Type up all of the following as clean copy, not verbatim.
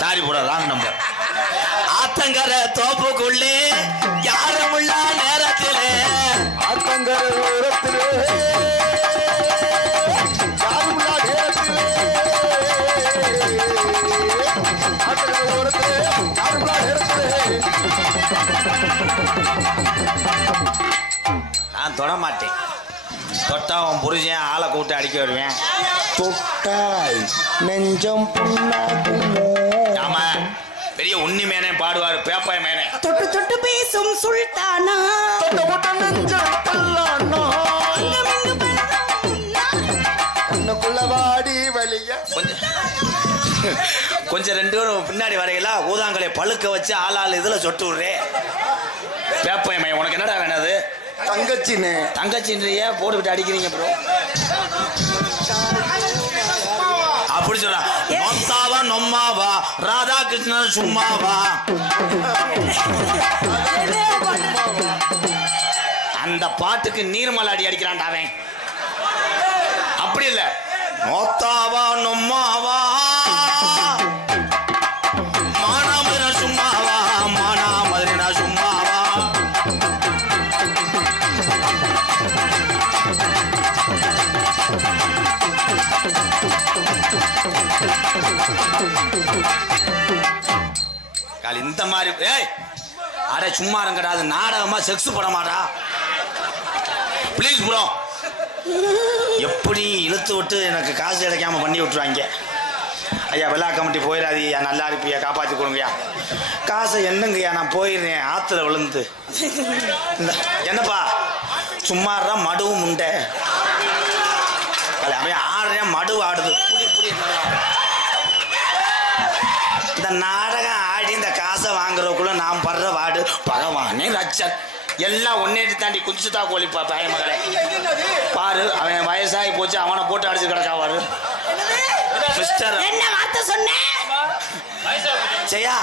Sorry போட wrong number. ஆத்தங்கர தோப்புக்குள்ளே யாரும் உள்ள நேரத்திலே ஆத்தங்கர ஓரத்திலே யாரும் உள்ள நேரத்திலே ஆத்தங்கர ஓரத்திலே யாரும் உள்ள நேரத்திலே நான் தொட மாட்டேன். தொட்டா அவன் புரிஞ்சேன் ஆளை கூட்டு அடிக்க வருவேன். தொட்டாய் நெஞ்சம் புண்ணாகுமோ. ஆமா பெரிய உண்ணி மேனே பாடுவாரு பேப்பாய் மேனே. தொட்டு தொட்டு பேசும் சுல்தானா தொட்ட போட்ட நெஞ்சம் பல்லானா கண்ணுக்குள்ள வாடி வலிய. கொஞ்சம் ரெண்டு பேரும் பின்னாடி வரையில ஊதாங்களை பழுக்க வச்சு ஆளாள் இதுல சொட்டு விடுறே. பேப்பாய் மையம் உனக்கு என்னடா வேணாது? தங்கச்சின்னு தங்கச்சின்றிய போட்டுக்கிட்டு அடிக்கிறீங்க ப்ரோ. அப்படி சொல்ற நொத்தாவா நொம்மாவா ராதாகிருஷ்ணன் சும்மாவா அந்த பாட்டுக்கு நீர்மலை அடிக்கிறான்டா அவன். அப்படி இல்ல நொத்தாவா நொம்மாவா மானாமதுரை சும்மாவா மானாமதுரை சும்மாவா. இந்த மாதிரி அட சும்மா இருங்கடா. அது நாடகமா செக்ஸ் படமாடா. Please bro. எப்படி இழுத்து விட்டு எனக்கு காசு கிடைக்காம பண்ணி விட்டுருவாங்க. ஐயா விழா கமிட்டி போயிடாதீயா, நல்லா இருப்பியா, காப்பாற்றி கொடுங்கய்யா. காசை என்னங்கய்யா நான் போயிடுறேன் ஆத்துல விழுந்து. என்னப்பா சும்மாறா மடுவும் உண்டை அவன் ஆடுறேன் மடு ஆடுது. இந்த நாடகம் ஆடி இந்த காசை வாங்குறதுக்குள்ள நான் படுற வாடு பகவானே ரச்சன். எல்லாம் ஒன்னேட்டு தாண்டி குதிச்சுதா கோழிப்பா பையன் மகளே பாரு. அவன் வயசாகி போச்சு, அவனை போட்டு அடிச்சு கிடக்காவாரு. என்ன வார்த்தை சொன்ன? செய்யா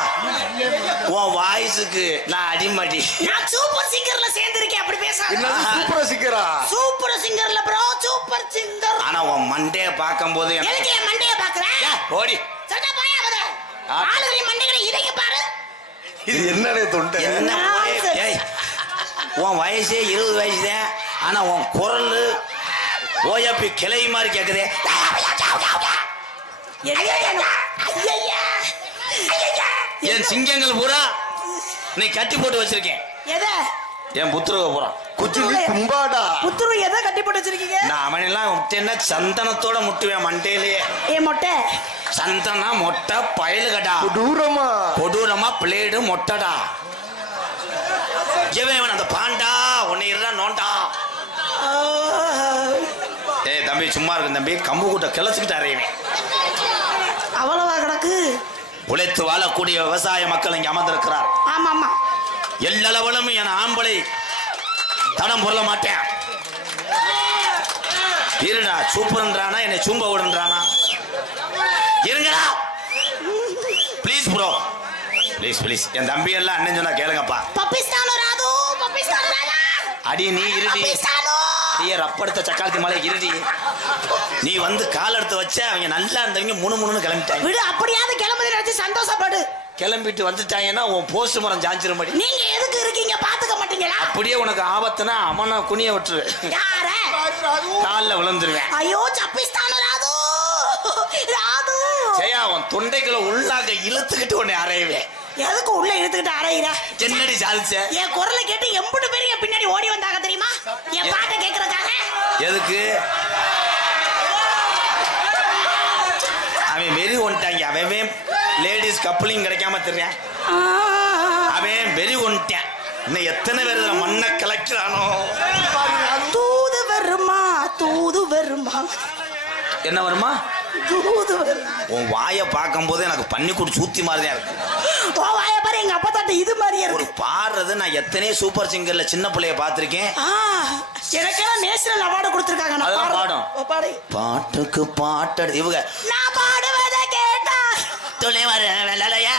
உன் வாய்ஸுக்கு நான் அடிமடி. நான் சூப்பர் சிங்கர்ல சேர்ந்திருக்கேன். அப்படி பேசாத. சூப்பர் சிங்கரா? சூப்பர் சிங்கர்ல ப்ரோ, சூப்பர் சிங்கர். ஆனா உன் மண்டைய பார்க்கும் போது எனக்கு என் மண்டைய பாக்குறேன். ஓடி சொன்னா போயா போத ஆளுகளை மண்டைகளை இதைங்க பாரு. இது என்னடே தொண்டை? என்ன ஏய் உன் வயசே 20 வயசு தான். ஆனா உன் குரல் ஓயாப்பி கிளை மாதிரி கேக்குதே. என் சிங்கங்கள் பூரா நீ கட்டி போட்டு வச்சிருக்கேன். எதை? என் புத்துருவ பூரா குச்சிலி கும்பாடா. புத்துரு எதை கட்டி போட்டு வச்சிருக்கீங்க? நான் அவனெல்லாம் விட்டேன்னா சந்தனத்தோட முட்டுவேன் மண்டையிலேயே. ஏ மொட்டை சந்தனா மொட்டை பயலுகடா. கொடூரமா கொடூரமா பிளேடு மொட்டடா. இவன் அந்த பாண்டா உன்னை இருடா நோண்டா. ஏய் தம்பி சும்மா இருக்கு தம்பி. கம்பு கூட்ட கிளச்சிக்கிட்டு அறையுவேன். அவ்வளவா கிடக்கு. உழைத்து வாழக்கூடிய விவசாய மக்கள் இங்க அமர்ந்திருக்கிறார். ஆமா ஆமா. எல்லளவளும் என் ஆம்பளை தடம் பொருள மாட்டேன். இருடா சூப்பர்ன்றானா என்னை சூம்ப விடுன்றானா? இருங்கடா ப்ளீஸ் ப்ரோ ப்ளீஸ் ப்ளீஸ். என் தம்பி எல்லாம் அண்ணன் சொன்னா கேளுங்கப்பா. பப்பிஸ்தானோ ராது பப்பிஸ்தானோ ராதா. அடி நீ இருடி. அடியே ரப்படுத்த சக்காலத்தி மலை இருடி. நீ வந்து கால் எடுத்து வச்ச அவங்க நல்லா இருந்தவங்க முணு முணுன்னு கிளம்பிட்டாங்க. விடு அப்படியாவது கிளம்புது நினைச்சு சந்தோஷப்படு. கிளம்பிட்டு வந்துட்டாங்கன்னா உன் போஸ்ட் மரம் ஜாஞ்சிரும்படி. நீங்க எதுக்கு இருக்கீங்க பாத்துக்க மாட்டீங்களா? அப்படியே உனக்கு ஆபத்துனா அவனை குனிய விட்டுரு. யார? காலில் விழுந்துருவேன். ஐயோ சப்பிஸ்தானோ ராது ராது. ஜெயா உன் தொண்டைக்குள்ள உள்ளாக இழுத்துக்கிட்டு உன்னை அறையவேன். எதுக்கு உள்ள இழுத்துக்கிட்டு அறையிற? என்னடி சாதிச்ச? என் குரலை கேட்டு எம்புட்டு பேர் என் பின்னாடி ஓடி வந்தாங்க தெரியுமா? என் பாட்டை கேட்கறதுக்காக. எதுக்கு? அவன் வெறி ஒன்ட்டாங்க. அவன் லேடிஸ் கப்பலிங் கிடைக்காம தெரியான். அவன் வெறி ஒன்ட்டான். இன்னும் எத்தனை பேர் இதுல மண்ணை கலக்கிறானோ. தூது வருமா தூது வருமா. என்ன வருமா? தூது வருமா. உன் வாயை பார்க்கும் போது எனக்கு பன்னிக்கூடு சூத்தி மாதிரிதான் இருக்கு. ஓ வாயை பாரு எங்க அப்பா தாட்ட இது மாதிரியே ஒரு இருக்கு. பாடுறது நான் எத்தனையோ சூப்பர் சிங்கர்ல சின்ன பிள்ளைய பார்த்திருக்கேன். எனக்கெல்லாம் நேஷனல் அவார்டு கொடுத்திருக்காங்க. அதெல்லாம் பாடும். பாடு. பாட்டுக்கு பாட்டு இவங்க நான் பாடுவதை கேட்டா துணி வர வெள்ளையா.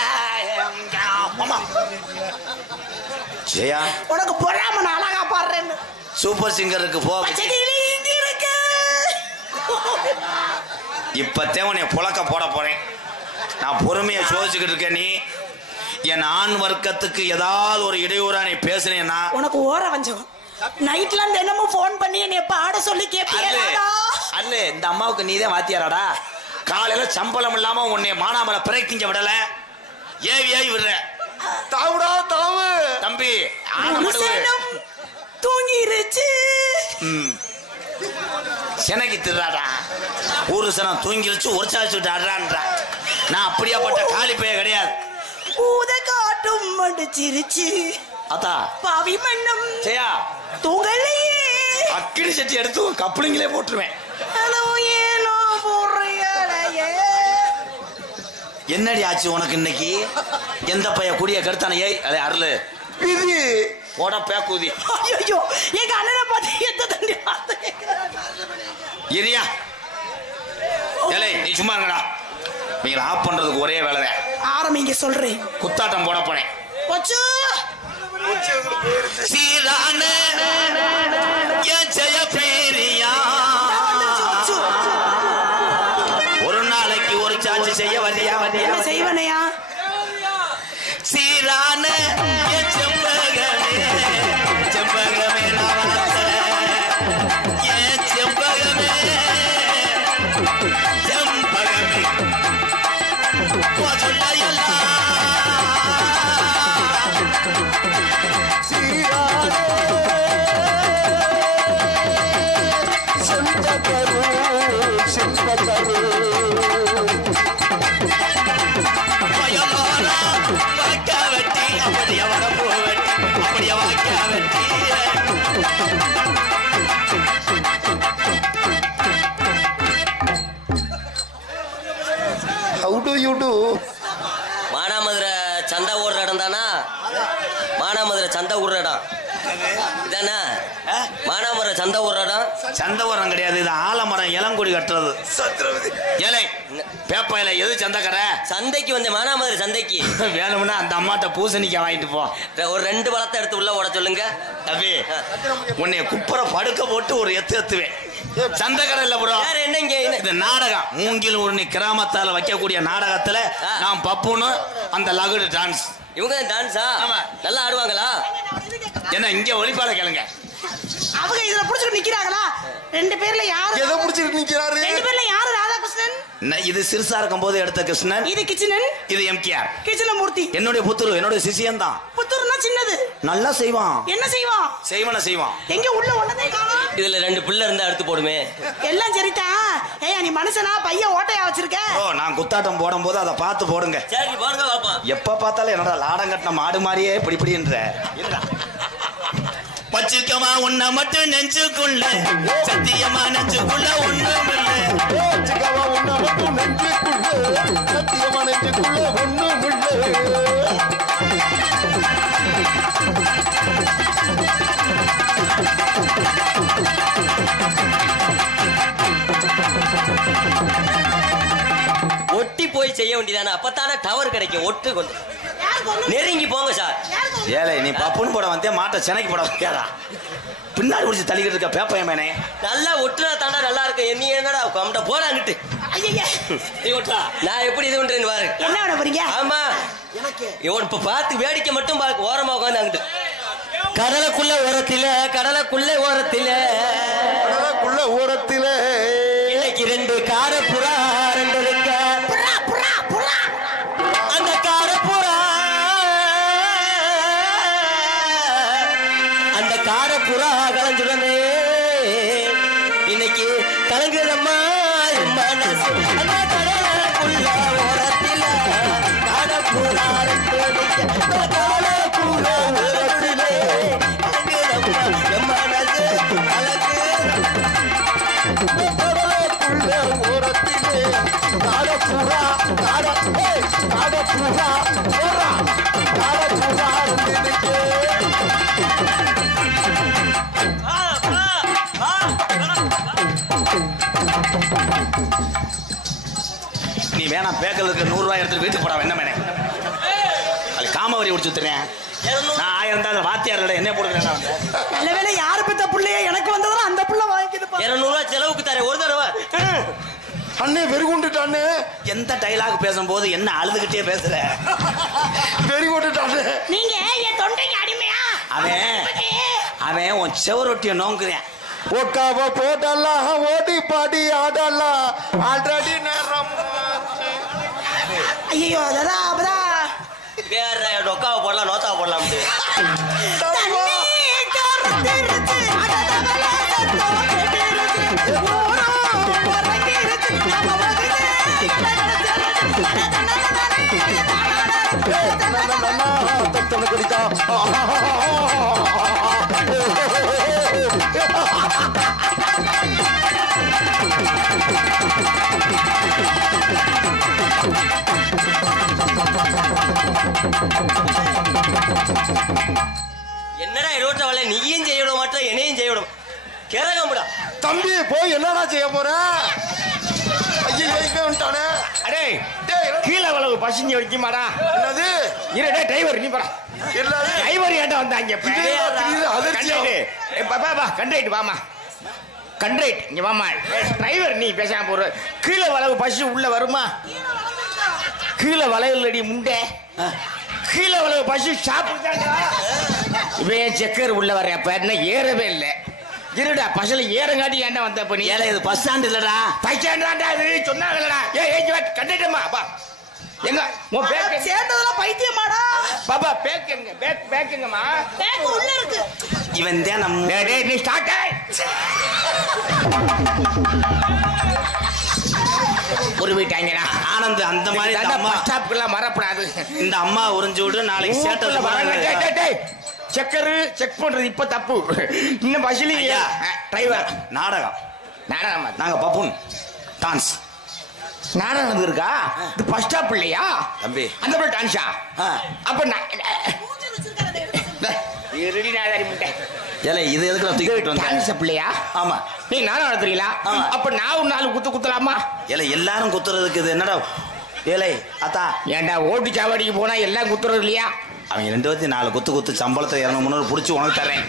ஜெயா உனக்கு பொறாம நான் அழகா பாடுறேன்னு சூப்பர் சிங்கருக்கு போ. பச்சைக்கிளி இங்க இருக்கு. இப்பத்தே உன்னை புழக்க போட போறேன். நான் பொறுமையா சோதிச்சுக்கிட்டு இருக்கேன். நீ என் ஆண் வர்க்கத்துக்கு ஏதாவது ஒரு இடையூறா நீ பேசுனேன்னா உனக்கு ஓர வஞ்சகம். நைட்ல தினமும் போன் பண்ணி என்னை பாட சொல்லி கேட்பியடா. அல்ல இந்த அம்மாவுக்கு நீதான் வாத்தியாராடா. காலையில சம்பளம் இல்லாம உன்னை மானாமல பிரேக் திங்க விடல. ஏவி விடுற. தாவுடா தாவு தம்பி தூங்கிருச்சு. செனக்கு திருடாடா. ஒரு சனம் தூங்கிருச்சு ஒரு சாச்சுட்டு ஆடுறான்றா. நான் அப்படியாப்பட்ட காலி பைய கிடையாது. ஊத காட்டும் மடிச்சிருச்சு. அத்தா பாவி மண்ணும் ஜெயா தூங்கலையே. அக்கினி சட்டி எடுத்து கப்பலிங்களே போட்டுருவேன். ஏனோ போறையலையே. என்னடி ஆச்சு உனக்கு இன்னைக்கு? எந்த பைய குடிய கெடுத்தானே? ஏய் அலே அருளு இது போட பேக்கூதி. ஐயோ எங்க அண்ணனை பார்த்து எந்த தண்ணி இரியா ஏலே நீ சும்மா இருங்கடா. நீங்க ஆஃப் பண்றதுக்கு ஒரே வேலைதான். ஆரம்பிங்க சொல்றேன். குத்தாட்டம் போட போறேன். போச்சு சீரான என் ஜெய பேரியா. ஒரு நாளைக்கு ஒரு சாட்சி செய்ய வரியா வரியா செய்வனையா? சீரான என் செம்பகமே செம்பகமே என் செம்பகமே செம்பகமே மானாமதுரை சந்தை ஓடுற இடம் தானா? மானாமதுரை சந்தை ஓடுற இடம் இதானா? மானாமதுரை சந்தை ஓடுற இடம் சந்தவரம் கிடையாது. இது ஆலமரம் இளங்கொடி கட்டுறது. ஏலை பேப்பையில எது சந்தைக்கடை? சந்தைக்கு வந்து மானாமதுரை சந்தைக்கு வேணும்னா அந்த அம்மாட்ட பூசணிக்காய் வாங்கிட்டு போ. ஒரு 2 பழத்தை எடுத்து உள்ள ஓட சொல்லுங்க. தம்பி உன்னை குப்புற படுக்க போட்டு ஒரு எத்துவேன். சந்தைக்கடை இல்ல ப்ரோ. வேற என்னங்க? இது நாடகம். மூங்கில் ஒரு கிராமத்தால வைக்கக்கூடிய நாடகத்துல நான் பப்புன்னு அந்த லகுடு டான்ஸ். இவங்க டான்ஸா? நல்லா ஆடுவாங்களா? என்ன இங்க ஒளிப்பால கேளுங்க. அவங்க இதுல புடிச்சிட்டு நிக்கிறாங்களா? 2 பேர்ல யாரு எதை புடிச்சிட்டு நிக்கிறாரு? 2 பேர்ல யாரு ராதாகிருஷ்ணன்? இது சிறுசா இருக்கும் போது எடுத்த கிருஷ்ணன். இது கிச்சனன். இது எம்கேஆர் கிச்சனமூர்த்தி. என்னுடைய புத்துரு என்னுடைய சிசியன் தான். புத்தூர்னா சின்னது. நல்லா செய்வான். என்ன செய்வான்? செய்வான். எங்க உள்ள ஒண்ணதே காணோம். இதுல 2 பிள்ளை இருந்தா எடுத்து போடுமே. எல்லாம் சரிதான். ஏய் நீ மனுஷனா பைய ஓட்டையா வச்சிருக்க? ஓ நான் குத்தாட்டம் போடும்போது அதை பார்த்து போடுங்க. சரி போடுங்க பாப்போம். எப்ப பார்த்தாலும் என்னடா லாடம் கட்டின மாடு மாதிரியே பிடின்ற. பச்சுக்கமா உன்னை மட்டும் நெஞ்சுக்குள்ள சத்தியமா நெஞ்சுக்குள்ள ஒண்ணும் இல்ல. பச்சுக்கமா உன்னை மட்டும் நெஞ்சுக்குள்ள சத்தியமா நெஞ்சுக்குள்ள ஒண்ணும் இல்ல. ஒட்டி போய் செய்ய வேண்டியதானே? அப்பத்தானே டவர் கிடைக்கும். ஒட்டு கொண்டு நெருங்கி போங்க சார். ஏலே நீ பப்புன்னு போட வந்தே மாட்ட சென்னைக்கு போட வந்தியாடா. பின்னாடி பிடிச்சி தள்ளிக்கிட்டு இருக்க பேப்பையமேனே. நல்லா ஒட்டுனா தாண்டா நல்லா இருக்கு. நீ என்னடா கம்ட போடான்னுட்டு நீ ஒட்டா நான் எப்படி இது பண்றேன்னு பாரு. என்ன பண்ண போறீங்க? ஆமா இவன் இப்ப பார்த்து வேடிக்கை மட்டும் பார்க்க ஓரமா உட்காந்து அங்கிட்டு கடலுக்குள்ள ஓரத்தில கடலுக்குள்ள ஓரத்தில கடலுக்குள்ள ஓரத்தில இன்னைக்கு 2 காரப்புறா 2 இருக்க. அந்த காரப்புறா அந்த காரப்புறா கலஞ்சுடனே இன்னைக்கு கலங்குதம்மா மனசு. அந்த கடலுக்குள்ள ஓரத்தில காரப்புறா 2 இருக்க. கடலுக்குள்ள ஓரத்திலே கலங்குதம்மா மனசு கலங்கு. கடலுக்குள்ள ஓரத்திலே காடப்புறா காடப்புறா காடப்புறா நினைக்க. நீ வேணா பேக்கலுக்கு 100 ரூபாய் எடுத்துட்டு வீட்டுக்கு போடா என்ன மேனே அது காமவரி குடிச்சு விட்டுறேன் நான் 1000 தான் வாத்தியார் என்ன போடுறேன் நல்ல வேளை யாரு பெத்த புள்ளைய எனக்கு வந்ததும் அந்த புள்ள வாங்கிக்குது 200 ரூபாய் செலவுக்கு தரேன் ஒரு தடவை. அண்ணே வெறிகுண்டுட்டானே எந்த டைலாக் பேசும்போது என்ன அழுதுகிட்டே பேசுற வெறிகுண்டுட்டானே நீங்க என் தொண்டைக்கு அடிமையா அவன் உன் செவரொட்டிய நோங்குறேன் ஒக்காவ போடலாம் ஓடி பாடி ஆடலாம் ஆல்ரெடி நேரம் ஐயோ அதான் அப்பதான் வேற டொக்காவை போடலாம் நோத்தாவை போடலாம். என்னடா ரோட்ட வல்ல நீயும் செய்ய விட மாட்டேன் என்னையும் செய்ய விடும் கேரகம்படா. தம்பி போய் என்னடா செய்ய போற ஐயோ இங்க வந்துட்டானே அடே கீழே வளவு பசிஞ்சு வச்சுமாடா என்னது இருடே டிரைவர் நீ போடா என்னது டிரைவர் ஏன்டா வந்தாங்க கண்ட்ரைட் வாமா கண்ட்ரைட் இங்க வாமா டிரைவர் நீ பேசாம போற கீழே வளவு பசி உள்ள வருமா கீழே வளையலடி முண்டை கீழே வளவு பசி சாப்பிடுதாண்டா இவன் செக்கர் உள்ள வர அப்ப என்ன ஏறவே இல்லை இருடா பசல ஏறங்காட்டி ஏன்டா வந்த அப்ப நீ ஏல இது பஸ் ஸ்டாண்ட் இல்லடா பஸ் ஸ்டாண்டாண்டா இது சொன்னாங்கடா கண்டிட்டமா அப்பா எங்க உன் பேக் சேர்ந்ததெல்லாம் பைத்தியமாடா பாப்பா பேக் எங்க பேக் எங்கம்மா பேக் உள்ள இருக்கு இவன் தான் நம்ம டேய் நீ ஸ்டார்ட் உருவிட்டாங்கடா ஆனந்த் அந்த மாதிரி இந்த அம்மா ஸ்டாப்க்குலாம் மறப்படாது இந்த அம்மா உறிஞ்சு விடு நாளைக்கு சேட்டை செக்கரு செக் பண்றது இப்ப தப்பு இன்னும் பஸ்ல டிரைவர் நாடகம் நாடகம் நாங்க பப்புன் டான்ஸ் நாடகம் இருக்கா இது பஸ் ஸ்டாப் இல்லையா தம்பி அந்த போய் டான்ஸா அப்ப ரெடி நாதாரி முட்டை ஏல இது எதுக்கு நான் தூக்கிட்டு வந்தேன் டான்ஸ் பிள்ளையா ஆமா நீ நானும் நடத்துறீங்களா அப்ப நான் ஒரு 4 குத்து குத்தலாமா ஏல எல்லாரும் குத்துறதுக்கு இது என்னடா ஏலே அத்தா ஏன்டா ஓட்டு சாவடிக்கு போனா எல்லாம் குத்துறது இல்லையா அவங்க 24 குத்து சம்பளத்தை 200 புடிச்சு உனக்கு தரேன்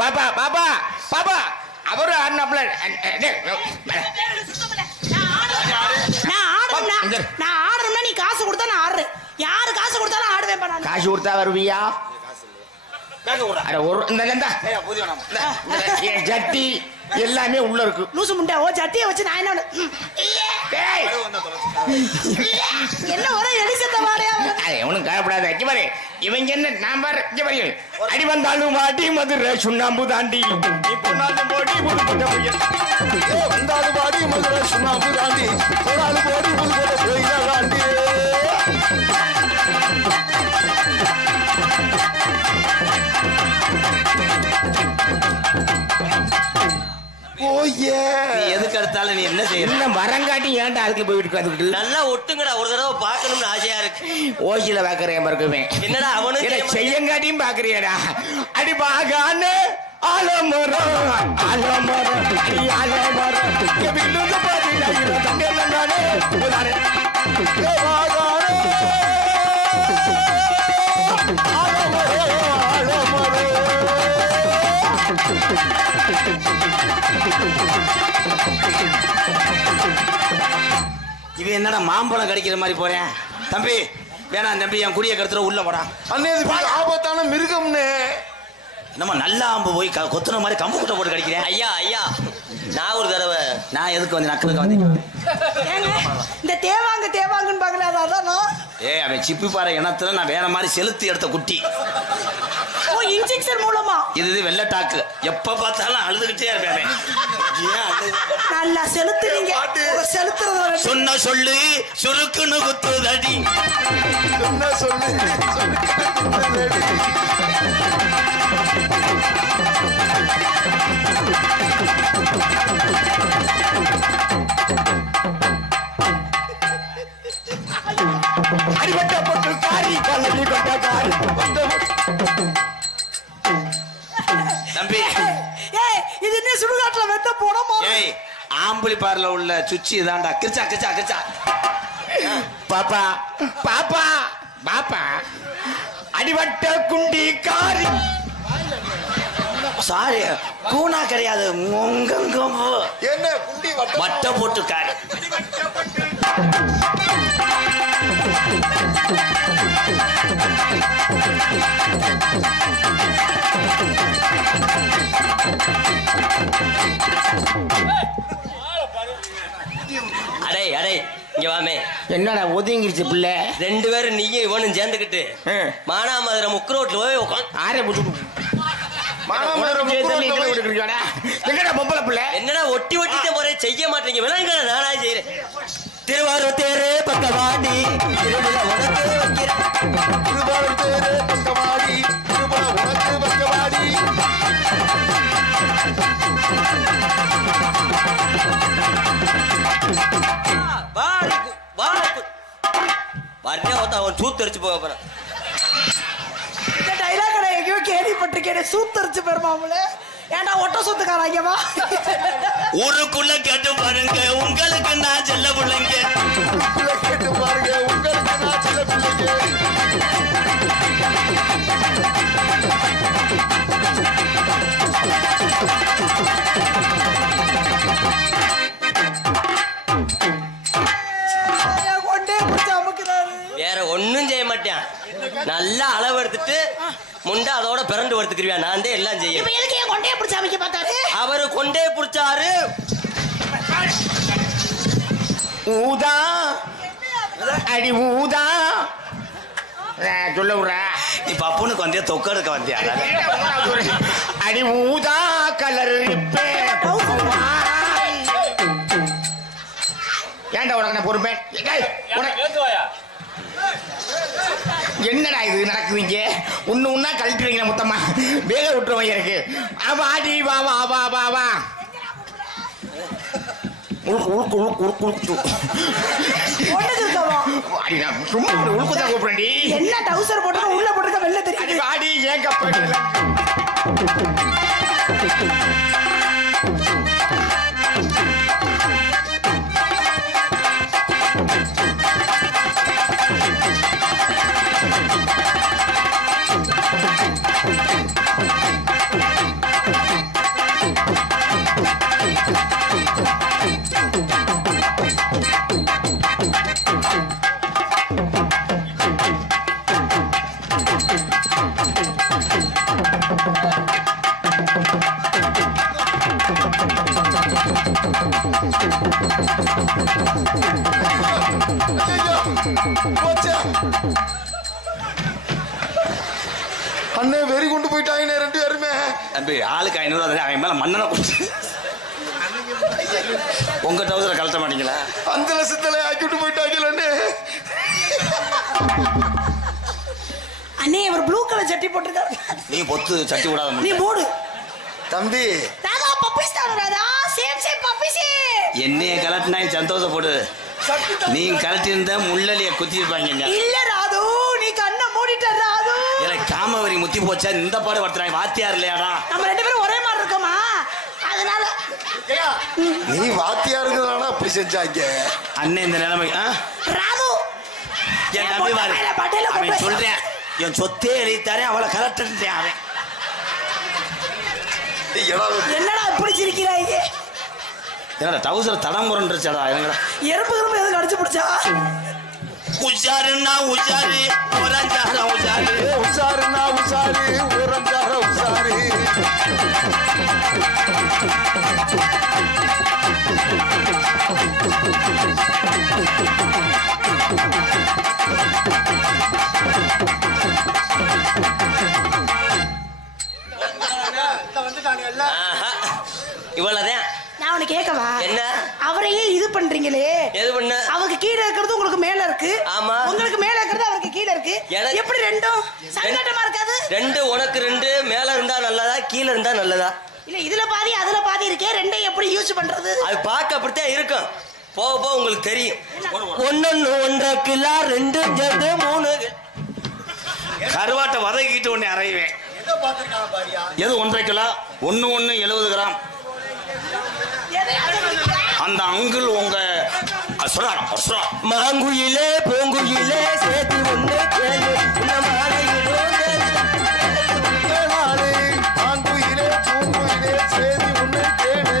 பாப்பா பாப்பா பாப்பா அவரு ஆடினாப்ல நான் ஆடுறேன்னா நீ காசு கொடுத்தா நான் ஆடுறேன் யாரு காசு கொடுத்தாலும் ஆடுவேன் காசு கொடுத்தா வருவியா ஜட்டி எல்லாமே உள்ள இருக்கு லூசு முண்டை ஓ சட்டியை வச்சு நான் என்ன ஒரே எலிசத்த வாடையா உனக்கு கவலைப்படாத பாரு இவங்க என்ன நான் பாரு அடி வந்தாலும் வாடி மதுரை சுண்ணாம்பு தாண்டி வந்தாலும் வாடி மதுரை சுண்ணாம்பு தாண்டி போனாலும் போடி புதுக்கோட்டை போயிடாண்டி எதுக்கு எடுத்தாலும் நீ என்ன செய்ய என்ன வரங்காட்டி ஏன்டா அதுக்கு போயிட்டு நல்லா ஒட்டுங்கடா ஒரு தடவை பார்க்கணும்னு ஆசையா இருக்கு. ஓசில பாக்குறேன் பாருக்குவேன் என்னடா அவனுக்கு செய்யங்காட்டியும் பாக்குறியடா அடி பாகானே ஆலமரம் ஆலமரம் அடி ஆலமரம் விழுந்து பாத்தீங்க தங்கலங்கானே இவன் என்னடா மாம்பழம் கடிக்கிற மாதிரி போறேன் தம்பி வேணாம் தம்பி என் குடிய கருத்துல உள்ள போடா அண்ணே ஆபத்தான மிருகம்னு நம்ம நல்ல ஆம்பு போய் கொத்துன மாதிரி கம்பு குட்டை போட்டு கடிக்கிறேன் ஐயா ஐயா நான் ஒரு தடவை நான் எதுக்கு வந்து நக்கலுக்கு வந்தேன் இந்த தேவாங்கன்னு பாக்கல அதான் ஏய் அவன் சிப்பி பாறை இனத்துல நான் வேற மாதிரி செலுத்தி எடுத்த குட்டி ஓ இன்ஜெக்ஷன் மூலமா இது வெள்ளட்டாக்கு எப்ப பார்த்தாலும் அழுதுகிட்டே இருப்பேன் நல்லா செலுத்துறீங்க செலுத்துறது சொன்ன சொல்லு சுருக்குன்னு குத்துதடி என்ன சொல்லு அடிபட்ட போட்டு காரி கல்லி கொண்ட காரி தம்பி ஏய் இது என்ன சுடுகாட்டுல வெட்ட போடமா ஏய் ஆம்பளி பார்ல உள்ள சுச்சி தான்டா கிச்சா கிச்சா கிச்சா பாப்பா பாப்பா பாப்பா அடிவட்ட குண்டி காரி சாரி கூனா கிடையாது என்ன குண்டி வட்ட போட்டு காரி. அடே அடே இங்க வாமே. என்னடா ஒதுங்கிருச்சு பிள்ளை? 2 பேரும் நீயும் இவனும் சேர்ந்துக்கிட்டு மானாமதுரை முக்குரோட்ல போய் உட்காந்து ஆரே புட்டு எங்கடா பொம்பளை பிள்ளை? என்னடா ஒட்டி ஒட்டிட்டு போறேன் செய்ய மாட்டீங்க. விளங்க நானா செய்யறேன். திருவாரூர் தேரு பக்கவாடி திருவாரூர் தேரு பக்கவாடி உனக்கு பக்கவாடி அவன் சூத்தரிச்சு போக போறான். இந்த டைலாக் நான் எங்கேயோ கேள்விப்பட்டிருக்கேன். சூத்தரிச்சு பெருமாமுல ஏன்டா ஒட்ட சூத்துக்காராங்கவா? ஊருக்குள்ள கேட்டு பாருங்க உங்களுக்கு நான் செல்ல பிள்ளைங்க. கேட்டு பாருங்க உங்களுக்கு நான் செல்ல பிள்ளைங்க. வேற ஒண்ணும் செய்ய மாட்டேன். நல்லா அளவு எடுத்துட்டு முண்டை அதோட பிறண்டு வறுத்துக்கிறியா? நான் தான் எல்லாம் செய்ய. எதுக்கு என் கொண்டையை பிடிச்ச அமைக்க பார்த்தாரு? அவரு கொண்டே பிடிச்சாரு. ஊதா அடி ஊதா சொல்ல விடுற. நீ பப்புனுக்கு வந்தியா தொக்க எடுக்க வந்தியா? அடி ஊதா கலர் ஏன்டா உனக்கு நான் பொறுப்பேன்? என்னடா இது நடக்குது இங்க? ஒன்னா கழட்டுறீங்களா மொத்தமா? வேக விட்டுருவாங்க எனக்கு. ஆடி வா வா வா வா வா சும்மா உழுக்குதான் கூப்பிடுறேன். என்ன டவுசர் போட்டு உள்ள போட்டுக்க வெளில தெரியும். ஆடி ஏன் கப்பாடு அண்ணே வெறி கொண்டு போயிட்டாங்க 2 பேருமே. தம்பி ஆளுக்கு 500 அவன் மேல மண்ணனை உங்க டவுசரை கழட்ட மாட்டீங்களா? அந்த லட்சத்துல ஆக்கிட்டு போயிட்டாங்க அண்ணே. அண்ணே இவர் ப்ளூ கலர் சட்டி போட்டிருக்காரு. நீ பொத்து சட்டி விடாத. நீ மூடு தம்பி. ராதா பப்பிஸ் தான் ராதா. Same same puppies. என்னைய கலட்டினா சந்தோஷப்படு. நீ கலட்டி இருந்த முள்ளலிய குத்தி இருப்பாங்க. இல்ல ராது நீ கண்ணை மூடிட்ட ராது. எனக்கு காமவரி முத்தி போச்சா? இந்த பாடு வர்றாங்க. வாத்தியார் இல்லையாடா? நம்ம 2 பேரும் ஒரே மாதிரி இருக்கோமா? அதனால நீ வாத்தியா இருக்கிறதால அப்படி செஞ்சாங்க. அண்ணன் இந்த நிலைமை ராது என் தம்பி பாரு. அவன் சொல்றேன் என் சொத்தே எழுதித்தாரே அவளை கலட்டுட்டேன். அவன் என்னடா இப்படி சிரிக்கிறாங்க? என்னடா டவுசர் தடம் முரண்டுச்சாடா? என்னடா எறும்பு எறும்பு எதுவும் கடிச்சு பிடிச்சா? உஷாருன்னா உஷாரு உரஞ்சாரா உஷாரு உஷாருன்னா உஷாரு உரஞ்சாரா உஷாரு. இவ்வளவுதான். நான் உனக்கு கேட்கவா? என்ன? அவரையே இது பண்றீங்களே. எது பண்ண? அவருக்கு கீழே இருக்கிறது உங்களுக்கு மேல இருக்கு. ஆமா. உங்களுக்கு மேல இருக்கிறது அவருக்கு கீழே இருக்கு. எப்படி ரெண்டும் சங்கடமா இருக்காது? 2 உனக்கு 2 மேல இருந்தா நல்லதா கீழே இருந்தா நல்லதா? இல்ல இதுல பாதி அதுல பாதி இருக்கே. ரெண்டையும் எப்படி யூஸ் பண்றது? அது பார்க்க அப்படித்தான் இருக்கும். போக போக உங்களுக்கு தெரியும். 1 1/2 கிலோ 2 ஜெட் 3 கருவாட்டை வதக்கிட்டு ஒன்னு அரைவேன். எது 1/2 கிலோ? 1 70 கிராம். அந்த அங்கிள் உங்க மாங்குயிலே பூங்குயிலே சேர்த்து ஒண்ணு கேளு மாங்குயிலே பூங்குயிலே சேதி ஒண்ணு கேளு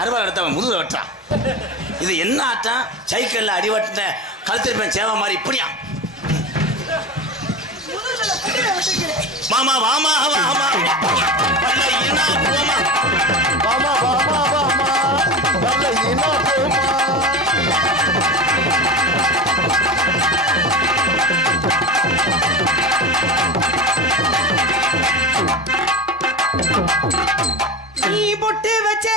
அறுவாள் எடுத்தவன் முதுகுல வெட்டான். இது என்ன ஆட்டம்? சைக்கிள்ல அடிவட்ட கழுத்திருப்பேன் சேவை மாதிரி இப்படியா? மாமா வாமா வாமா வல்ல ஈனா போமா வாமா வாமா வாமா வல்ல ஈனா போமா நீ பொட்டு வச்ச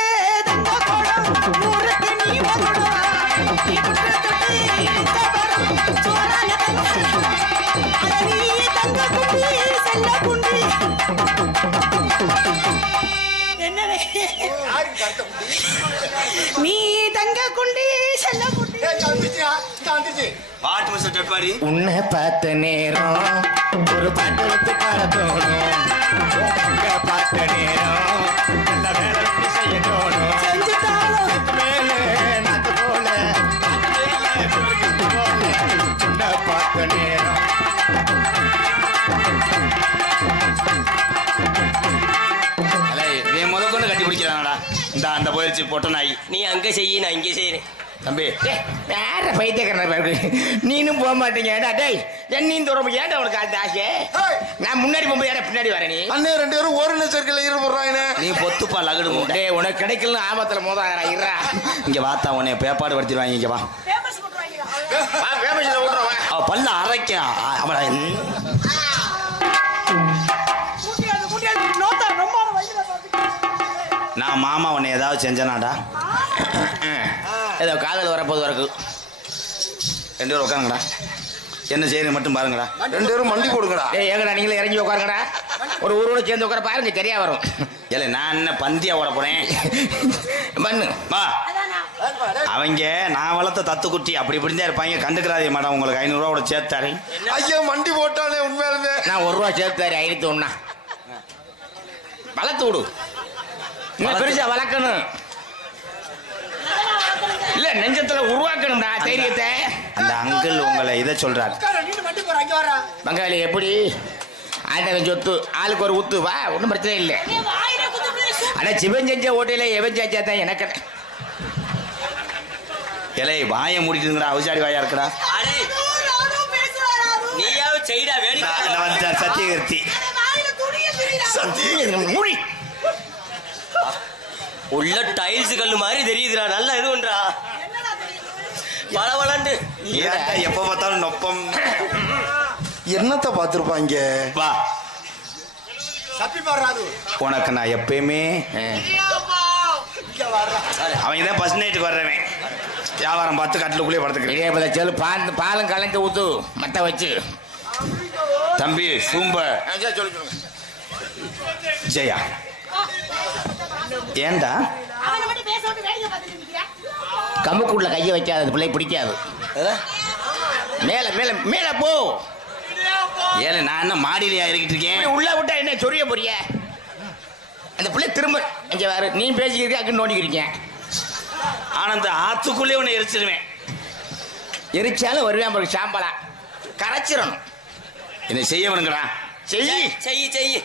தங்க கோடம் ஊருக்கு நீ வரணும். நீ பொட்டு தொட்டு இந்த வரம் சோறால தங்க. அட நீ தங்க குண்டி செல்ல குண்டி. என்னடே நீ தங்க குண்டி செல்ல குண்டி. பாட்டு மிஸ்டர் டெட்வாரி. உன்னை பார்த்த நேரம் ஒரு பாட்டு எடுத்து பாட தோணும். பார்த்த நேரம் இந்த வேலை செய்ய தோணும். செஞ்சுட்டாலும் மேலே நாத்து போல உன்னை பார்த்த நேரம் முதற்கொண்டு கட்டி பிடிக்கிறானடா. இந்த அந்த போயிடுச்சு பொட்ட நாய். நீ அங்க செய்யி நான் இங்க செய்யறேன். தம்பி வேற பைத்தியக்காரன் நீனும் போக மாட்டீங்க. டேய் என்னையும் தூரம் ஏன்டா உனக்கு அந்த ஆசை? நான் முன்னாடி போகும்போது ஏடா பின்னாடி வரேன்? நீ அண்ணே 2 பேரும் ஒரு நெச்சரிக்கையில் ஈடுபடுறாங்க. நீ பொத்துப்பா லகுடு மூட்டை. டேய் உனக்கு கிடைக்கல ஆபத்துல மோதாரா இருறா. இங்க வாத்தா உன்னை பேப்பாடு படுத்திடுவாங்க. இங்க வா. பேப்பர்ஸ் போட்டு வாங்கிடா. வா வேமசில ஓடுறவா. அவ பல்ல அரைக்கா அவளை. கூட்டியாந்து நோத்தா ரொம்ப வழியில பாத்துக்கிட்டு. நான் மாமா உன்னை ஏதாவது செஞ்சனாடா? ஏதோ காதல் வரப்போது வரக்கு 2 பேரும் உட்காருங்கடா. என்ன செய்யறது மட்டும் பாருங்கடா. 2 பேரும் மண்டி போடுங்கடா. ஏய் ஏங்கடா நீங்களே இறங்கி உட்காருங்கடா. ஒரு ஊரோட சேர்ந்து உட்கார பாருங்க சரியா வரும். இல்ல நான் என்ன பந்தியா ஓட போறேன்? பண்ணு வா. அதானா அவங்க நான் வளர்த்த தத்துக்குட்டி அப்படி இப்படிதான் இருப்பாங்க. கண்டுக்கிறாதே மேடம். உங்களுக்கு 500 ரூபா கூட சேர்த்தாரு. ஐயா மண்டி போட்டானே உண்மையாலுமே. நான் 1 ரூபா சேர்த்தாரு 501 வளர்த்து விடு. இன்னும் பெருசா வளர்க்கணும். இல்ல நெஞ்சத்துல உருவாக்கணும்டா தைரியத்தை. அந்த அங்கிள் உங்களை இதை சொல்றாரு. பங்காளி எப்படி ஆண்டவன் சொத்து ஆளுக்கு ஒரு ஊத்து வா ஒன்றும் பிரச்சனை இல்லை. வாயில குத்துட்டு ஆனா சிவன் செஞ்ச ஓட்டையில எவன் செஞ்சா தான் எனக்கு. இலை வாயை மூடிட்டுங்கடா. அவசாரி வாயா இருக்கடா. அடே நானும் பேசுறாரு. நீயாவது செய்டா வேடிக்கை. வந்து சத்தியகீர்த்தி. வாயில துணிய துணிடா. மூடி உள்ள டைல்ஸ் கல்லு மாதிரி தெரியுதுடா. நல்லா இது பண்றா. என்னடா தெரியுது? பளபளன்னு. ஏன்டா எப்ப பார்த்தாலும் நொப்பம்? என்னத்தை பார்த்துருப்பாங்க? வா. உனக்கு நான் எப்பயுமே அவங்க தான் ஃபர்ஸ்ட் நைட்டுக்கு வர்றவன். வியாபாரம் பார்த்து கட்டிலுக்குள்ளே படுத்துக்கிறேன். இதே போல செல்லு பாலும் கலந்து ஊத்து மத்த வச்சு. தம்பி சூம்ப ஜெயா ஏண்டா அவனை மட்டும் பேச விட்டு வேடிக்கை பார்த்துட்டு நிக்கிறா. கம்புக்குள்ள கையை வைக்காது. அது பிள்ளை பிடிக்காது. மேல மேல மேல போ. ஏல நான் என்ன மாடியிலையா இருக்கிட்டு இருக்கேன்? உள்ள விட்டா என்ன சொரிய போறிய? அந்த பிள்ளை திரும்ப இங்க வேற நீ பேசிக்கிறீங்க அங்க நோண்டிக்கிறீங்க. ஆனா அந்த ஆத்துக்குள்ளே உன்னை எரிச்சிருவேன். எரிச்சாலும் வருவேன் பாருங்க. சாம்பலா கரைச்சிடணும். என்னை செய்ய வேணுங்கடா. செய் செய்யி செய்யி.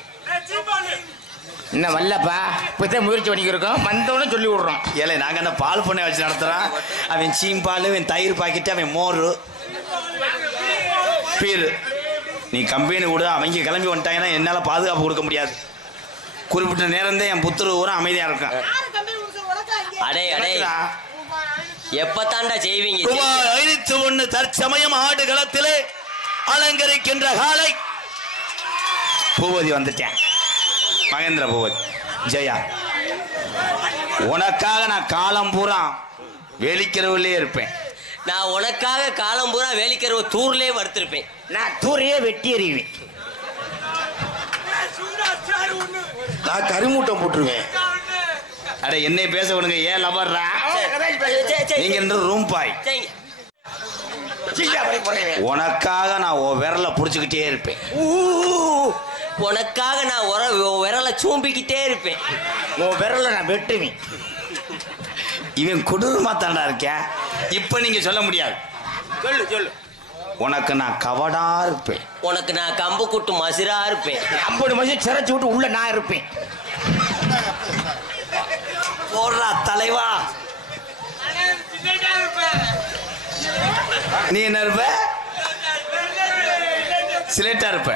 இன்னும் வரலப்பா. இப்பதான் முயற்சி பண்ணிக்கிறோம். வந்தவனும் சொல்லி விடுறோம். ஏலே நாங்க என்ன பால் பண்ணை வச்சு நடத்துறான். அவன் சீம்பால், அவன் தயிர் பாக்கெட்டு, அவன் மோர் பீரு. நீ கம்பெனி விடு. அவங்க கிளம்பி வந்துட்டாங்கன்னா என்னால பாதுகாப்பு கொடுக்க முடியாது. குறிப்பிட்ட நேரம் தான் என் புத்தர் ஊரம் அமைதியா இருக்கான். யாரு கம்பெனி கொடுக்க உனக்கா இங்க? அடே அடே எப்பத்தாண்டா செய்வீங்க? ரூபாய் 51 தற்சமயம் ஆடு களத்திலே அலங்கரிக்கின்ற காலை பூபதி வந்துட்டேன். மகேந்திர பூபதி. ஜெயா உனக்காக நான் காலம் பூரா வேலிக்கிறவிலே இருப்பேன். நான் உனக்காக காலம் பூரா வேலிக்கிற தூர்லயே வறுத்திருப்பேன். நான் தூரையே வெட்டி எறிவேன். நான் கரிமூட்டம் போட்டுருவேன். அட என்னை பேச விடுங்க. ஏன் லவர்ரா நீங்க என்று ரூம் பாய். உனக்காக நான் விரல புடிச்சுக்கிட்டே இருப்பேன். உனக்காக நான் விரல சூம்பிக்கிட்டே இருப்பேன். உன் விரல நான் வெட்டுவேன். இவன் கொடூரமா தாண்டா இருக்கேன். இப்ப நீங்க சொல்ல முடியாது. சொல்லு சொல்லு. உனக்கு நான் கவடா இருப்பேன். உனக்கு நான் கம்பு கூட்டு மசிரா இருப்பேன். 50 மனுஷன் சிறைச்சு விட்டு உள்ள நான் இருப்பேன். போடுறா தலைவா. நீ என்ன இருப்ப? சிலேட்டா இருப்ப.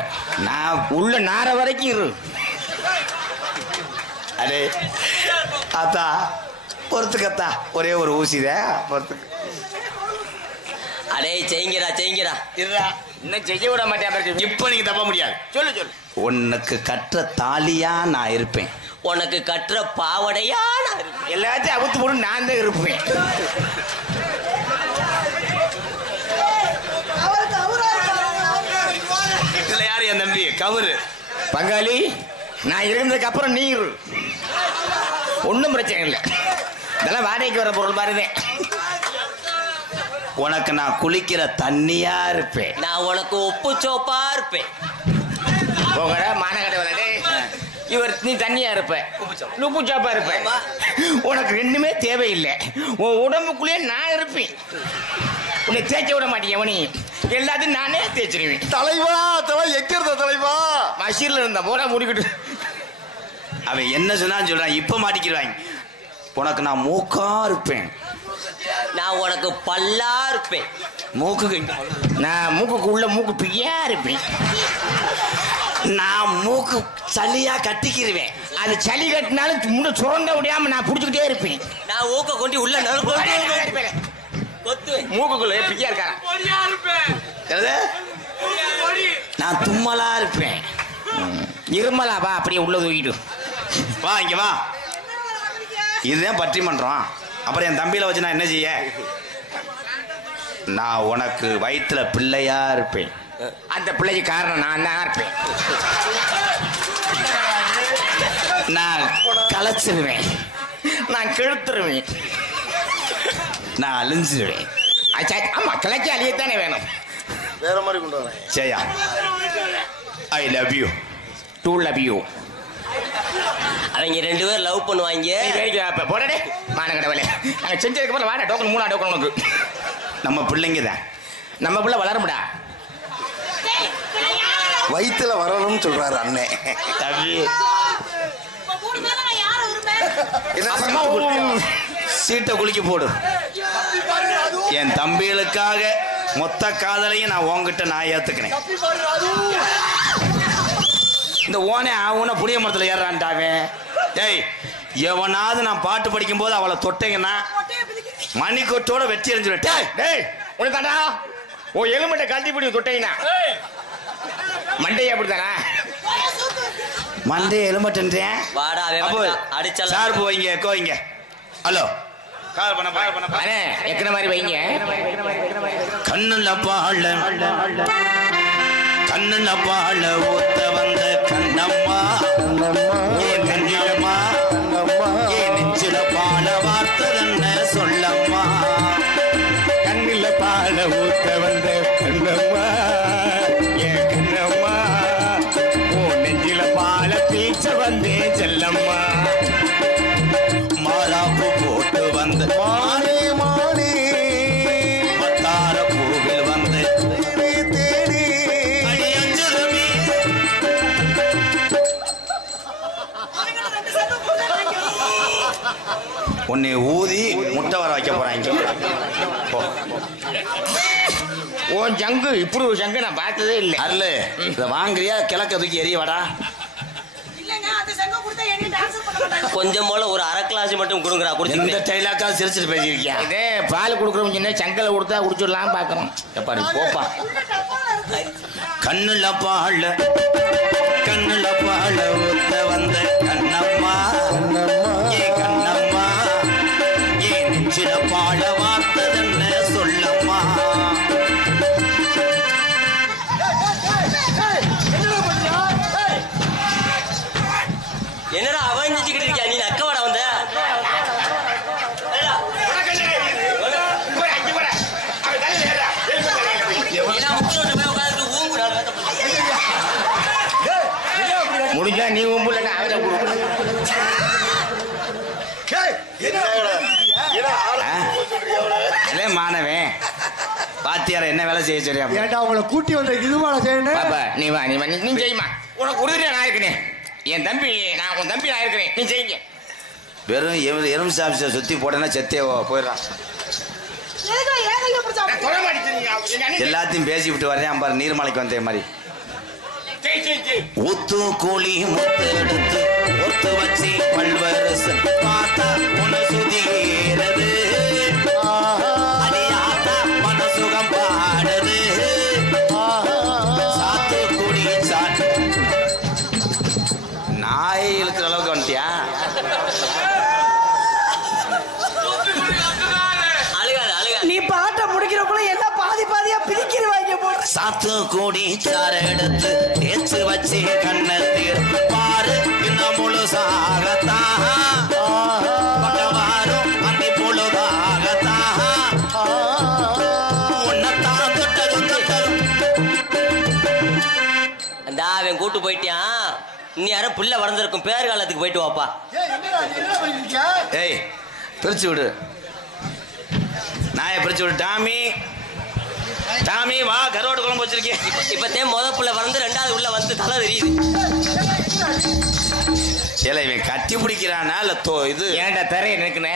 நான் உள்ள நார வரைக்கும் இரு. அடே அத்தா பொறுத்துக்கத்தா. ஒரே ஒரு ஊசித பொறுத்துக்க. அடே செய்ங்கடா செய்ங்கடா. இன்னும் செய்ய விட மாட்டேன். இப்ப நீங்க தப்ப முடியாது. சொல்லு சொல்லு. உனக்கு கற்ற தாலியா நான் இருப்பேன். உனக்கு கட்டுற பாவடையா நான் இருப்பேன். எல்லாத்தையும் அவுத்து போட்டு நான் தான் இருப்பேன். இதுல யாரு என் தம்பி கவுரு பங்காளி? நான் இருந்ததுக்கு அப்புறம் நீ இரு. ஒன்றும் பிரச்சனை இல்லை. இதெல்லாம் வாடகைக்கு வர பொருள் பாருதே. உனக்கு நான் குளிக்கிற தண்ணியா இருப்பேன். நான் உனக்கு உப்பு சோப்பா இருப்பேன். போகட மானகடை விளையாடு. இவர் நீ தண்ணியா இருப்ப, உப்பு சாப்பா இருப்ப. உனக்கு ரெண்டுமே தேவையில்லை. உன் உடம்புக்குள்ளேயே நான் இருப்பேன். உன்னை தேய்க்க விட மாட்டேன். எவனி எல்லாத்தையும் நானே தேய்ச்சிருவேன். தலைவா எக்கிறத தலைவா மஷீர்ல இருந்த போடா முடிக்கிட்டு. அவன் என்ன சொன்னான்னு சொல்றான். இப்ப மாட்டிக்கிறாங்க. உனக்கு நான் மூக்கா இருப்பேன். நான் உனக்கு பல்லா இருப்பேன். மூக்கு நான் மூக்குக்கு உள்ள மூக்கு பிய்யா இருப்பேன். நான் மூக்கு சளியா கட்டிக்கிருவேன். அது சளி கட்டினாலும் முன்ன சுரண்ட முடியாம நான் புடிச்சுக்கிட்டே இருப்பேன். நான் ஊக்க கொண்டு உள்ள கொத்துவேன். மூக்குக்குள்ள பிய்யா இருக்காரா? நான் தும்மலா இருப்பேன். இருமலா வா அப்படியே உள்ள தூக்கிட்டு வா இங்க வா. இதுதான் பட்டிமன்றம். அப்புறம் என் தம்பியில வச்சு நான் என்ன செய்ய? நான் உனக்கு வயிற்றுல பிள்ளையா இருப்பேன். அந்த பிள்ளைக்கு காரணம் நான் தான் இருப்பேன். நான் களைச்சிருவேன். நான் கெழுத்துருவேன். நான் அழிஞ்சிருவேன். ஆமா கிளச்சி அழியத்தானே வேணும். வேற மாதிரி கொண்டு வரேன். சரியா? I love you. Too love you. அவங்க 2 பேரும் லவ் பண்ணுவாங்க. போடே மானகடவலே. நாங்க செஞ்சதுக்கு அப்புறம் வாடா டோக்கன் 3 டோக்கன் உனக்கு. நம்ம பிள்ளைங்க தான். நம்ம பிள்ளை வளரும்டா. வயிற்றுல வரணும்னு சொல்றாரு அண்ணன். தம்பி என்ன சீட்டை குளிக்க போடு. என் தம்பிகளுக்காக மொத்த காதலையும் நான் உன்கிட்ட நான் ஏத்துக்கிறேன். இந்த ஓனே அவன புளிய மரத்தில் ஏறான்ட்டாவே. ஏய் எவனாவது நான் பாட்டு படிக்கும் போது அவளை தொட்டீங்கன்னா மணிக்கொட்டோட வெட்டி எறிஞ்சுட்டேன். டேய் உனக்கு தாண்டா ஓ எலுமட்டை கழட்டி பிடி தொட்டீங்கன்னா மண்டையை அப்படித்தானா? மண்டே எலும்பட்டேன். வாடா அடிச்சல சார் போய்ங்க கோயிங்க. ஹலோ கால் பண்ண அண்ணே எக்கன மாதிரி வைங்க. கண்ணுல பாழ கண்ணுல பாழ ஊத்த வந்த கண்ணம்மா ஏன் கண்ணம்மா ஏன் நெஞ்சில பாழ வார்த்ததென்ன சொல்லம்மா. கண்ணில பால ஊத்த வந்த கண்ணம்மா ஏன் கண்ணம்மா ஓ நெஞ்சில பால பீச்ச வந்தே செல்லம்மா. மாறாப்பு போட்டு வந்து மானே மானே மத்தார பூவில் வந்து தேடி அடி அஞ்சலமே. உன்னை ஊதி முட்டை வர வைக்க போறாங்க. ஓ ஜங்கு இப்படி ஒரு ஜங்கு நான் பார்த்ததே இல்லை. அல்ல இதை வாங்குறியா கிழக்க தூக்கி எறியவாடா. கொஞ்சம் போல ஒரு அரை கிளாஸ் மட்டும் கொடுங்கடா. இந்த குடிச்சு டைலாக்கா சிரிச்சிட்டு பேசியிருக்கியா? இதே பால் கொடுக்குறோம் சின்ன சங்கலை கொடுத்தா குடிச்சிடலாம் பார்க்குறோம். எப்பா நீ போப்பா. கண்ணுல பாழ கண்ணுல பாழ ஊத்த வந்த கண்ணம்மா ஏ கண்ணம்மா ஏ நெஞ்சில பாழ வார்த்ததென்ன சொல்லம்மா. இல்ல நீ உம்புல அவரை அதே மாணவன் பாத்தியார என்ன வேலை செய்ய சரியா ஏன்டா அவங்கள கூட்டி வந்த இதுவான செய்யணும் பாப்பா நீ வா நீ செய்யுமா உனக்கு உறுதியா நான் இருக்கிறேன் என் தம்பி உன் தம்பி நான் இருக்கிறேன் நீ செய்யுங்க வெறும் எறும்பு சாப்பிச்ச சுத்தி போட்டேன்னா செத்தே போயிடறான் எல்லாத்தையும் பேசி விட்டு வர்றேன் பாரு நீர்மலைக்கு வந்தே மாதிரி ஊத்து கூலி முத்து எடுத்து ஒத்து வச்சு பல்வரசு பார்த்தா சுதிகிறது அடியாத்தா மனசுகம் பாடுது சாத்து கூடி சாட்டு நாய் இழுக்கிற அளவுக்கு வந்துட்டியா நீ பாட்ட முடிக்கிறக்குள்ள எல்லாம் பாதி பாதியா பிரிக்கிறவாங்க போற சாத்து கூடி சார எடுத்து தேச்சு வச்சு கண்ணத்தீர் பாரு இன்னும் முழுசாகத்தான் பகவாரும் அந்தி பொழுதாகத்தான் உன்னத்தான் தொட்டதும் தொட்டதும் அந்த அவன் கூட்டு போயிட்டான் இன்னும் யாரும் புள்ள வளர்ந்துருக்கும் பேர் காலத்துக்கு போயிட்டு வாப்பா ஏய் பிரிச்சு விடு நாயை பிரிச்சு விடு டாமி வா கருவாடு குழம்பு வச்சிருக்கேன் இப்பத்தே புள்ள வளர்ந்து ரெண்டாவது உள்ள வந்து தலை தெரியுது ஏல இவன் கட்டி பிடிக்கிறானா இல்ல இது ஏன்டா தரைய நினைக்குனே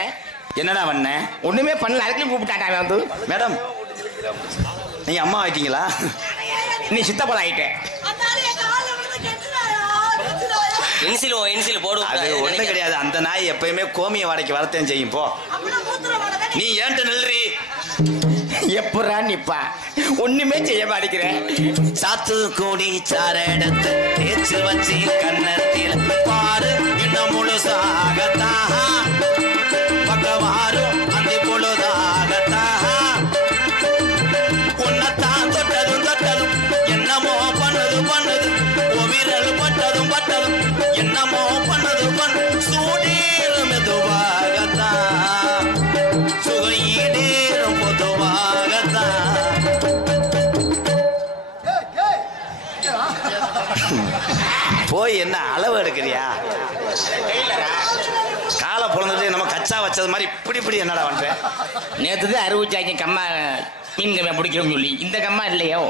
என்னடா பண்ண ஒண்ணுமே பண்ணல அதுக்குள்ளே கூப்பிட்டாட்டா அவன் வந்து மேடம் நீங்க அம்மா ஆயிட்டீங்களா நீ சித்தப்பா ஆயிட்ட இன்சில் போடு அது ஒண்ணு கிடையாது அந்த நாய் எப்பயுமே கோமிய வாடகைக்கு வரத்தேன் செய்யும் போ நீ ஏன்ட்டு நில்றி எப்படா நிப்பா ஒண்ணுமே செய்ய மாட்டேங்கிறேன் சாத்து கூடி சார எடுத்து தேச்சு வச்சு கண்ணத்தில் பாரு இன்னும் முழுசாகத்தான் பக்கவாரும் அந்த பொழுதாகத்தான் உன்னத்தான் தொட்டதும் தொட்டதும் என்னமோ பண்ணது விரல் பட்டதும் என்னமோ பண்ணது சூடேறும் மெதுவாகத்தான் சுகையீடேறும் பொதுவாகத்தான் போய் என்ன அளவு எடுக்கிறியா காலை பொழந்துட்டு நம்ம கச்சா வச்சது மாதிரி இப்படி என்னடா பண்றேன் நேற்று அறிவிச்சாங்க கம்மா மீன் கம்மா பிடிக்கிறோம் சொல்லி இந்த கம்மா இல்லையோ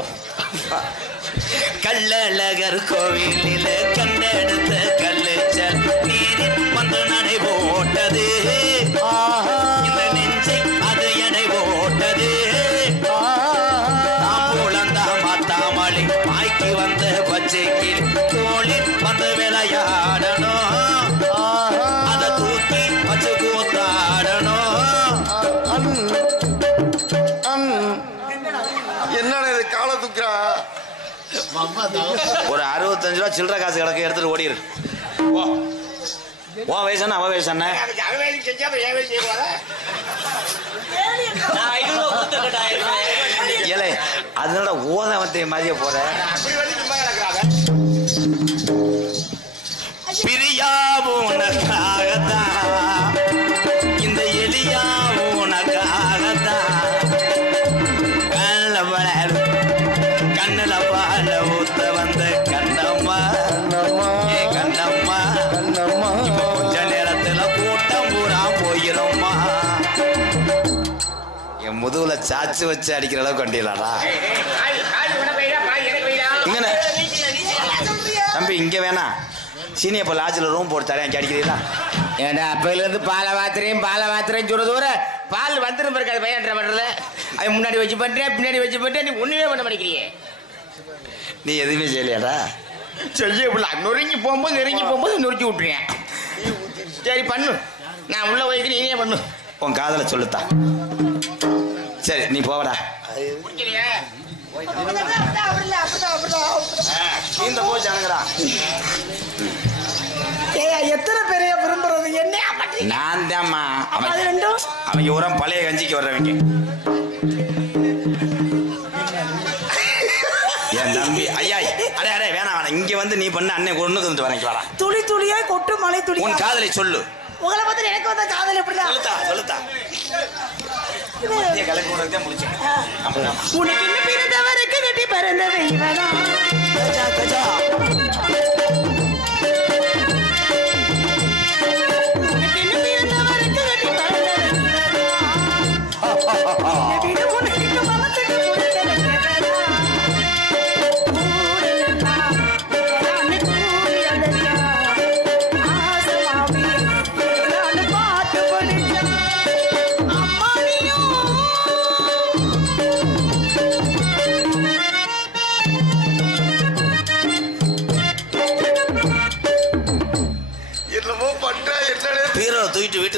கள்ளழகர் கோவிலில் கண்டெடுத்த கல்லுச்சல் நீரில் வந்து நடை போட்டது இந்த நெஞ்சை அது எடை போட்டது தாம்பூலந்தா மாத்தாமலை மாய்க்கு வந்த பச்சை கீழ் தோளில் வந்து விளையாடணும் அதை தூக்கி வச்சு கூத்தாடணும் என்னடா இது காலை தூக்குறா ஒரு 65 ரூபா சில்லற காசு கிடக்கு எடுத்துட்டு ஓடிரு ஓ வயசு அவ வயசு ஏலே அதனால ஓத வந்த மாதிரியே போற பிரியாவும் உனக்காகத்தான் இந்த எலியாவும் உனக்காகத்தான் கண்ணுல பால ஊத்த வந்த கண்ணம்மா கண்ணம்மா கொஞ்ச நேரத்துல கூட்டம் பூரா போயிடும்மா என் முதுகுல சாச்சு வச்சு அடிக்கிற அளவுக்கு வண்டியிலாடா இங்க தம்பி இங்க வேணா சீனியப்ப லாட்ஜில் ரூம் போட்டு தரேன் அடிக்கிறீங்களா ஏண்டா அப்பையில இருந்து பாலை மாத்திரையும் சொல்றது வர பால் வந்துடும் இருக்காது பையன்ற பண்றதுல அது முன்னாடி வச்சு பண்றேன் பின்னாடி வச்சு பண்றேன் நீ ஒண்ணுமே பண்ண மாட்டேங்கிறியே நீ எதுவுமே செய்யலையாடா செய்ய நொறுங்கி போகும்போது நொறுக்கி விட்டுருவேன் சரி பண்ணு நான் உள்ள போய்க்கு நீனே பண்ணு உன் காதலை சொல்லுத்தா சரி நீ போவடா இந்த போச்சு அணுங்கடா எத்தனை பேரைய விரும்புறது என்ன நான் தான்மா ரெண்டும் அவங்க உரம் பழைய கஞ்சிக்கு வர்றவங்க என் தம்பி ஐயா அடே அடே வேணாம் இங்க வந்து நீ பண்ண அண்ணன் கொண்டு வந்து வரேன் வரா துளி துளியா கொட்டு மலை துளி உன் காதலை சொல்லு உங்களை பத்தி எனக்கு வந்த காதல் எப்படிதான் சொல்லுத்தா கலக்கு உனக்கு முடிச்சேன் உனக்கு என்ன பிறந்தவருக்கு கட்டி பிறந்தவை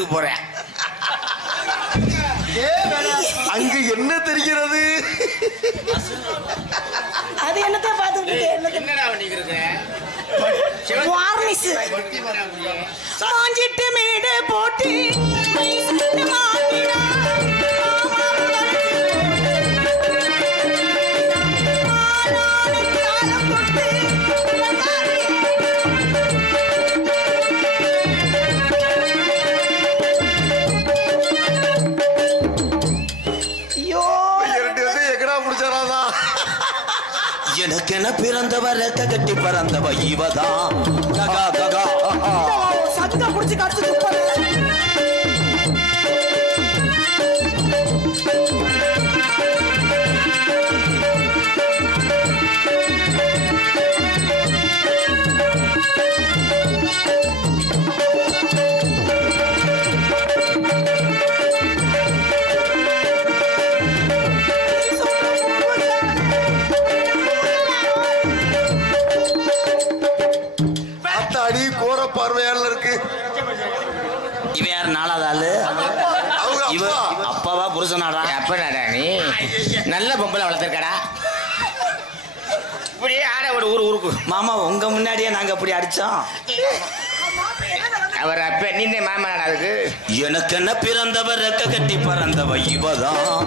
வீட்டுக்கு போறேன். அங்கு என்ன தெரிகிறது? அது என்னத்த பாத்துக்கிட்டு என்னடா பண்ணிக்கிறது? வார்னிஸ் மாஞ்சிட்டு மேடு போட்டு மைசூட்டு மாத்தினா எனக்கென பிறந்தவர் கட்டி பறந்தவ இவதான். சத்த புடிச்சு கடிச்சு துப்பாரு. பார்வையாளர் இருக்கு. இவன் யார்? நாலாவது ஆளு. இவ அப்பாவா புருஷனாடா? அப்பனாடா நீ நல்ல பொம்பளை வளர்த்துருக்கடா. இப்படியே ஆட ஒரு ஊருக்கு மாமா உங்க முன்னாடியே நாங்க அப்படி அடிச்சோம். அவர் அப்ப நீந்தே மாமனாடா அதுக்கு. எனக்கென்ன பிறந்தவர் ரெக்க கட்டி பறந்தவ இவதான்.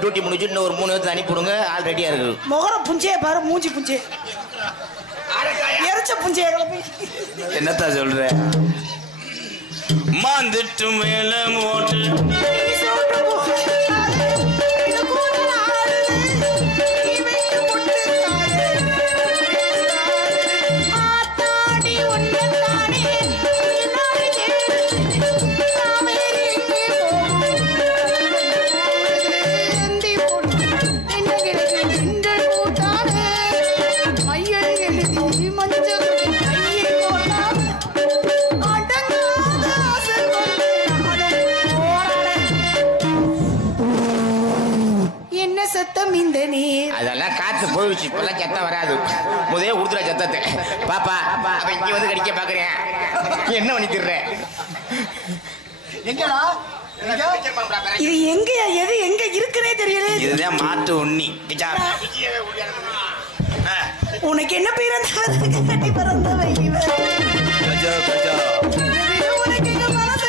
டியூட்டி முடிச்சு இன்னும் ஒரு 3 பேருக்கு அனுப்பிடுங்க. ஆள் ரெடியா இருக்கு. முகர புஞ்சே பாரு, மூஞ்சி புஞ்சே எரிச்ச புஞ்சே கிளப்பி. என்னத்தா சொல்ற? மாந்துட்டு மேல மோட்டு சத்தம் இந்த நீர் அதெல்லாம் காத்து போயிடுச்சு. இப்பெல்லாம் சத்தம் வராது. முதலே உடுத்துற சத்தத்தை பாப்பா அப்ப இங்க வந்து கடிக்க பாக்குறேன். என்ன பண்ணி திர்ற? எங்கடா இது? எங்க எது எங்க இருக்குனே தெரியல. இதுதான் மாட்டு உண்ணி. உனக்கு என்ன பேர்? கட்டி பிறந்தவை இவ. கஜா கஜா உனக்கு எங்க மனசு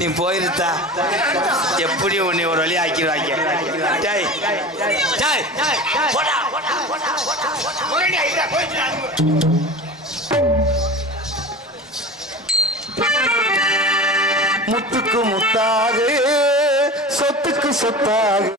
நீ போயிருத்தா எப்படி உன்னை ஒரு வழி ஆக்கிடுவாங்க. முத்துக்கு முத்தாக சொத்துக்கு சொத்தாக